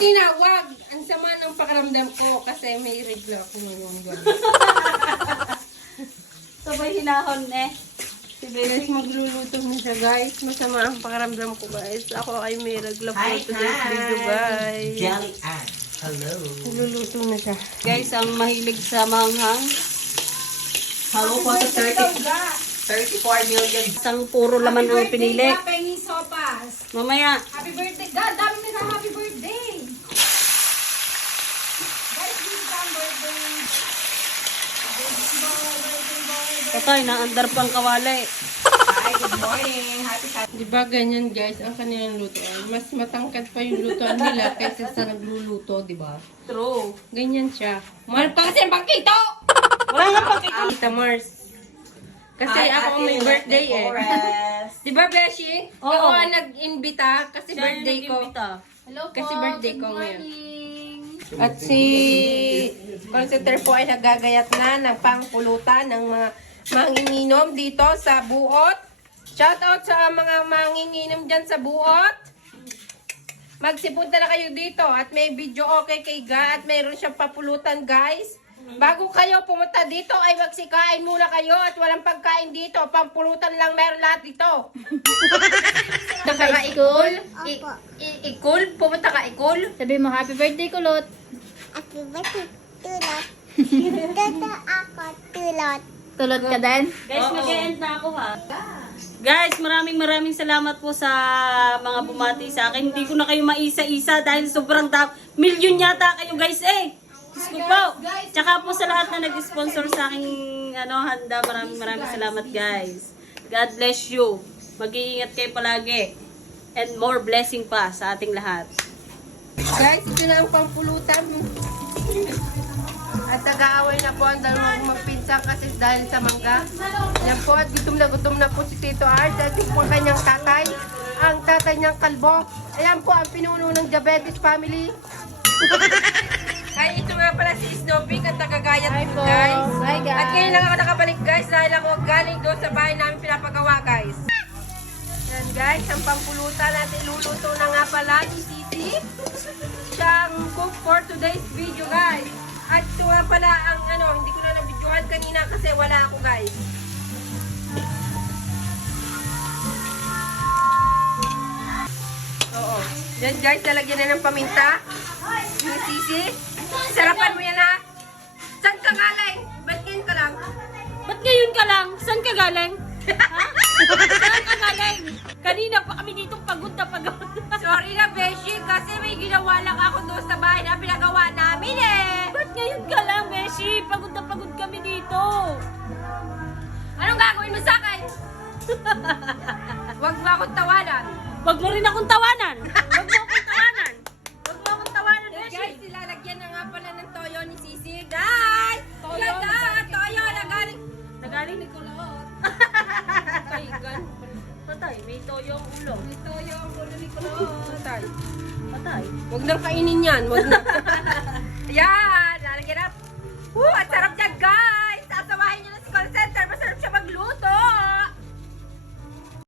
Tina, wag! Ang sama ng pakiramdam ko kasi may regla ako ngayon. guys. Sabay hinahon eh. Si Guys, magluluto na siya guys. Masama ang pakiramdam ko guys. Ako ay may regla po today's video guys. Jelly Ann. Hello. Magluluto na siya. Guys, ang mahilig sa manghang. Hello po sa 30, 34 million. Isang puro laman ang pinili. Penny Sopas. Mamaya, Happy birthday. God, dami na sa happy birthday. Guys, this is ang birthday. Patay na andar pang kawali. Hi, good morning. Happy happy. Di ba ganyan guys ang kanilang lutoan? Mas matangkad pa yung lutoan nila kaysa sa nagluluto, di ba? True. Ganyan siya. Mahal pa kasi ang pangkito! Wala nga pang kito. Tita Mars. Kasi Hi, ako ang may Ate birthday eh. Di ba, Beshi? Oo. Ako ang nag-imbita kasi Siya birthday ko. Hello po. Kasi birthday Good ko ngayon. At si consider po ay nagagayat na ng pangpulutan ng mga manginginom dito sa buot. Shoutout sa mga manginginom dyan sa buot. Magsipunta na kayo dito at may video okay kay Ga at mayroon siyang papulutan guys. Bago kayo pumunta dito ay magsikain muna kayo at walang pagkain dito. Pampulutan lang meron lahat dito. Nakaka-ikul? I- i- Ikul? Pumunta ka ikul? Sabi mo, happy birthday, Kulot. Ako ba tutulot? Totoo ako tulot. Tulot ka din? Guys, mag-end na ako ha. Guys, maraming maraming salamat po sa mga bumati sa akin. Hindi ko na kayo maisa-isa dahil sobrang da- milyon yata kayo guys eh. Ko po. Tsaka po sa lahat na nag-sponsor sa aking ano, handa, maraming maraming salamat guys. God bless you. Mag-iingat kayo palagi. And more blessing pa sa ating lahat. Guys, ito na ang pampulutan. At nag-aaway na po ang dalawang magpinsan kasi dahil sa mangga. Yan po, at gutom na gutom na po si Tito Art at yung po kanyang tatay. Ang tatay niyang kalbo. Ayan po ang pinuno ng diabetes family. Ay, ito Snoopy at nagagayat Hi po, po. guys. Hi, guys. At ngayon lang ako nakabalik guys dahil ako galing doon sa bahay namin pinapagawa guys. Yan guys, ang pampulutan natin luluto na nga pala ni Titi. Siyang cook for today's video guys. At ito nga pala ang ano, hindi ko na nabidyohan kanina kasi wala ako guys. Oo. Yan guys, lalagyan na ng paminta. Yung sisi. Sarapan mo yan ha. Ka galing? Ba't ngayon ka lang? Ba't ngayon ka lang? Saan ka galing? Ha? Saan ka galing? Kanina pa kami dito pagod na pagod. Sorry na, Beshi, kasi may ginawa lang ako doon sa bahay na pinagawa namin eh. Ba't ngayon ka lang, Beshi? Pagod na pagod kami dito. Anong gagawin mo sa akin? Huwag mo akong tawanan. Wag mo rin akong tawanan. May toyo ang ulo. Toyo ang ulo ni Kulot. Tay. Patay. Huwag nang kainin yan. Huwag na. Ayan!